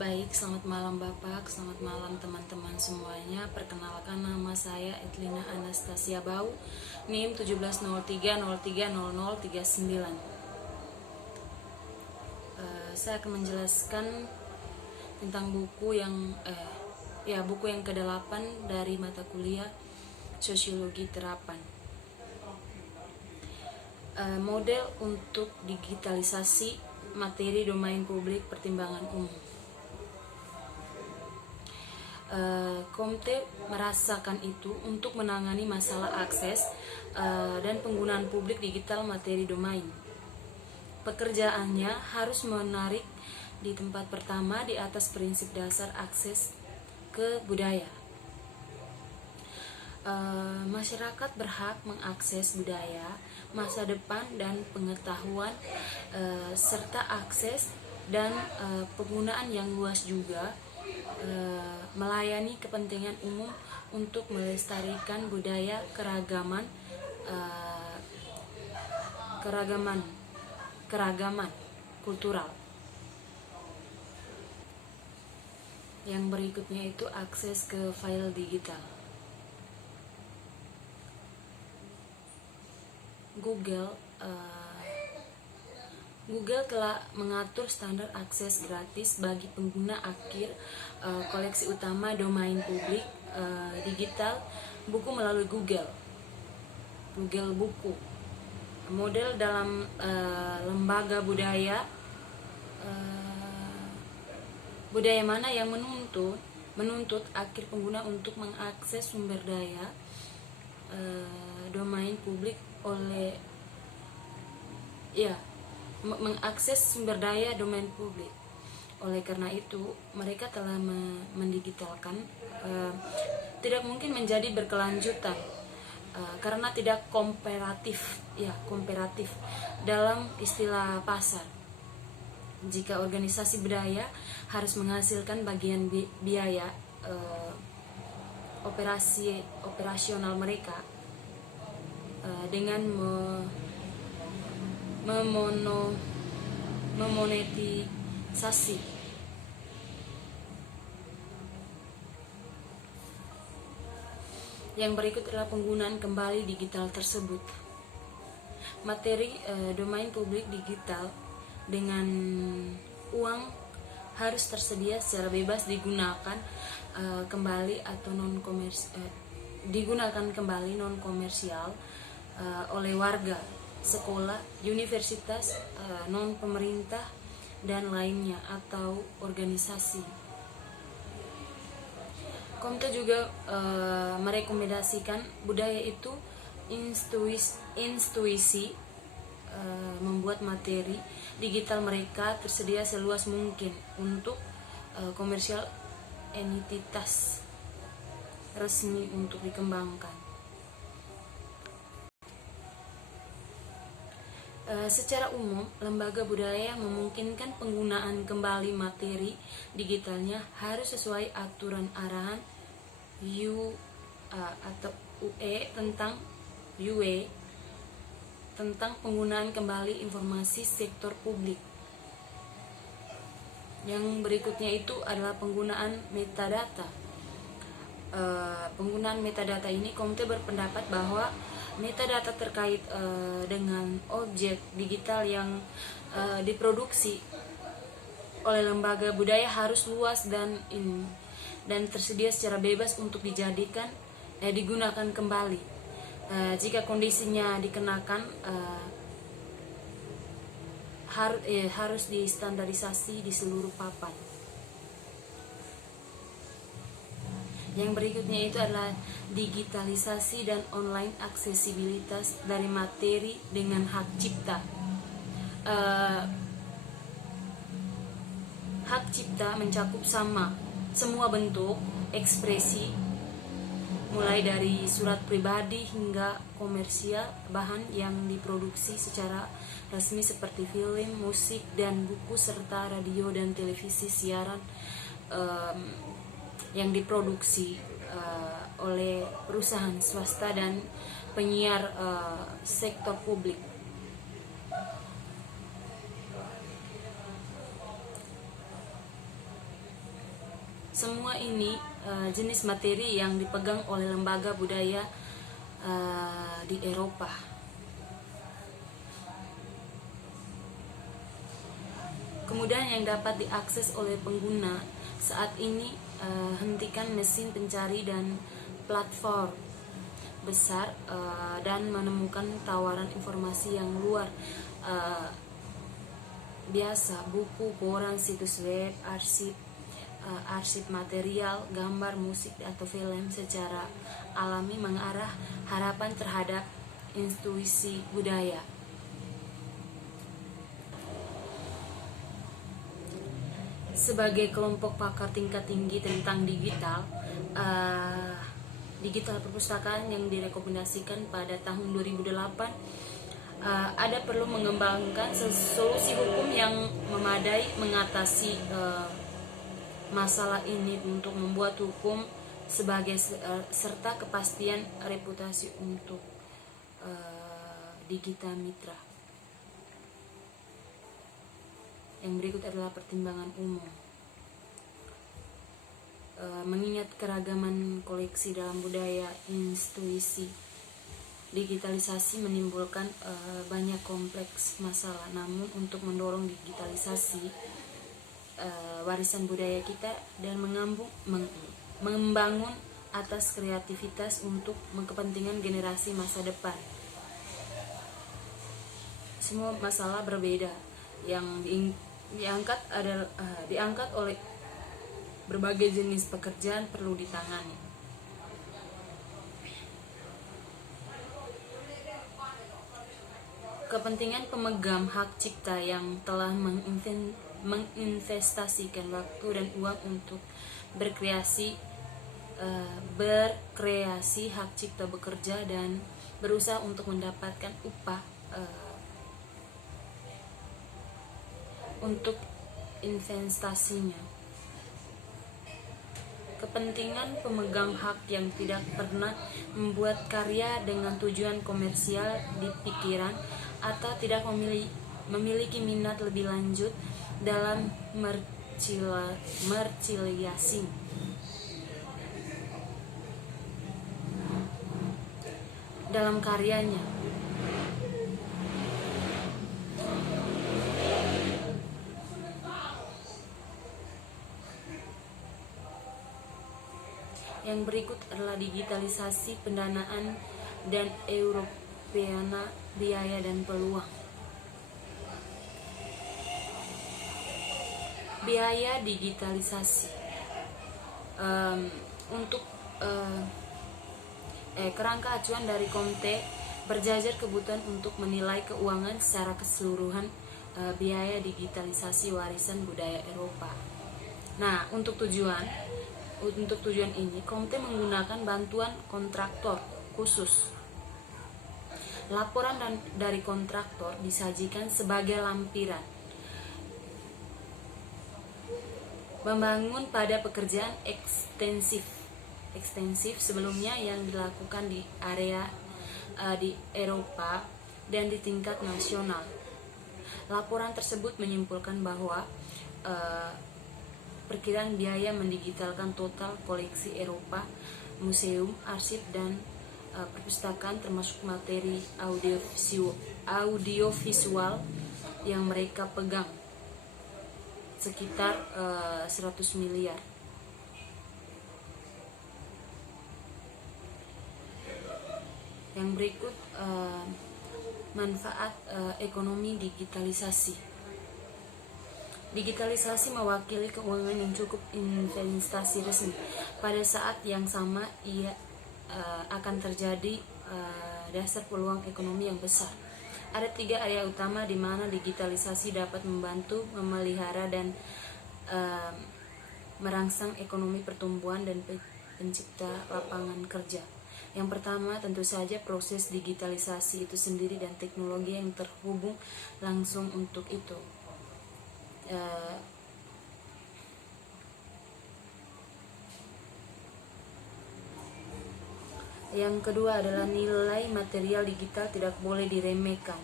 Baik, selamat malam Bapak, selamat malam teman-teman semuanya. Perkenalkan, nama saya Etlina Anastasia Bau, NIM 1703030039. Saya akan menjelaskan tentang buku yang ke-8 dari mata kuliah Sosiologi Terapan. Model untuk digitalisasi materi domain publik pertimbangan umum. Komite merasakan itu untuk menangani masalah akses dan penggunaan publik digital materi domain. Pekerjaannya harus menarik di tempat pertama di atas prinsip dasar akses ke budaya. Masyarakat berhak mengakses budaya, masa depan dan pengetahuan, serta akses dan penggunaan yang luas juga melayani kepentingan umum untuk melestarikan budaya keragaman kultural. Yang berikutnya itu akses ke file digital. Google telah mengatur standar akses gratis bagi pengguna akhir koleksi utama domain publik digital buku melalui Google Buku. Model dalam lembaga budaya mana yang menuntut akhir pengguna untuk mengakses sumber daya domain publik mengakses sumber daya domain publik. Oleh karena itu, mereka telah mendigitalkan tidak mungkin menjadi berkelanjutan karena tidak komparatif dalam istilah pasar. Jika organisasi budaya harus menghasilkan bagian biaya operasional mereka dengan memonetisasi. Yang berikut adalah penggunaan kembali digital tersebut. Materi domain publik digital dengan uang harus tersedia secara bebas digunakan kembali non komersial oleh warga, sekolah, universitas, non pemerintah dan lainnya atau organisasi. Komite juga merekomendasikan budaya itu institusi membuat materi digital mereka tersedia seluas mungkin untuk komersial entitas resmi untuk dikembangkan. Secara umum, lembaga budaya yang memungkinkan penggunaan kembali materi digitalnya harus sesuai aturan arahan UE tentang penggunaan kembali informasi sektor publik. Yang berikutnya itu adalah penggunaan metadata. Penggunaan metadata ini, komite berpendapat bahwa metadata terkait dengan objek digital yang diproduksi oleh lembaga budaya harus luas dan tersedia secara bebas untuk digunakan kembali. Jika kondisinya dikenakan, harus distandarisasi di seluruh papan. Yang berikutnya itu adalah digitalisasi dan online aksesibilitas dari materi dengan hak cipta. Hak cipta mencakup semua bentuk ekspresi, mulai dari surat pribadi hingga komersial, bahan yang diproduksi secara resmi seperti film, musik, dan buku, serta radio dan televisi siaran yang diproduksi oleh perusahaan swasta dan penyiar sektor publik. Semua ini jenis materi yang dipegang oleh lembaga budaya di Eropa. Kemudian yang dapat diakses oleh pengguna saat ini, hentikan mesin pencari dan platform besar dan menemukan tawaran informasi yang luar biasa, buku, koran, situs web, arsip material, gambar, musik, atau film secara alami mengarah harapan terhadap intuisi budaya. Sebagai kelompok pakar tingkat tinggi tentang digital perpustakaan yang direkomendasikan pada tahun 2008, ada perlu mengembangkan solusi hukum yang memadai mengatasi masalah ini untuk membuat hukum sebagai serta kepastian reputasi untuk digital mitra. Yang berikut adalah pertimbangan umum. Mengingat keragaman koleksi dalam budaya intuisi, digitalisasi menimbulkan banyak kompleks masalah. Namun untuk mendorong digitalisasi warisan budaya kita dan membangun atas kreativitas untuk kepentingan generasi masa depan, semua masalah berbeda yang diangkat oleh berbagai jenis pekerjaan perlu ditangani. Kepentingan pemegang hak cipta yang telah menginvestasikan waktu dan uang untuk berkreasi hak cipta, bekerja dan berusaha untuk mendapatkan upah untuk investasinya. Kepentingan pemegang hak yang tidak pernah membuat karya dengan tujuan komersial di pikiran atau tidak memiliki minat lebih lanjut dalam merchandising dalam karyanya. Yang berikut adalah digitalisasi pendanaan dan Europeana, biaya dan peluang. Biaya digitalisasi untuk kerangka acuan dari Comte berjajar kebutuhan untuk menilai keuangan secara keseluruhan biaya digitalisasi warisan budaya Eropa. Nah, untuk tujuan ini Comte menggunakan bantuan kontraktor khusus. Laporan dari kontraktor disajikan sebagai lampiran. Membangun pada pekerjaan ekstensif sebelumnya yang dilakukan di area di Eropa dan di tingkat nasional. Laporan tersebut menyimpulkan bahwa perkiraan biaya mendigitalkan total koleksi Eropa, museum, arsip, dan perpustakaan termasuk materi audiovisual yang mereka pegang sekitar 100 miliar. Yang berikut manfaat ekonomi digitalisasi. Digitalisasi mewakili keuangan yang cukup investasi resmi. Pada saat yang sama ia akan terjadi dasar peluang ekonomi yang besar. Ada 3 area utama di mana digitalisasi dapat membantu memelihara dan merangsang ekonomi pertumbuhan dan pencipta lapangan kerja. Yang pertama tentu saja proses digitalisasi itu sendiri dan teknologi yang terhubung langsung untuk itu. Yang kedua adalah nilai material digital tidak boleh diremehkan.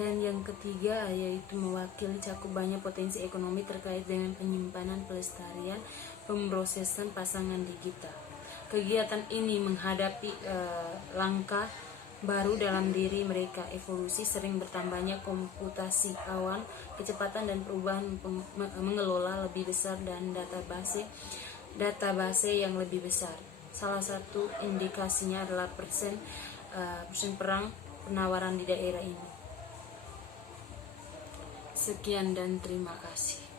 Dan yang ketiga yaitu mewakili cakup banyak potensi ekonomi terkait dengan penyimpanan, pelestarian, pemrosesan pasangan digital. Kegiatan ini menghadapi langkah baru dalam diri mereka, evolusi sering bertambahnya komputasi awan, kecepatan dan perubahan mengelola lebih besar dan database yang lebih besar. Salah satu indikasinya adalah persen perang penawaran di daerah ini. Sekian dan terima kasih.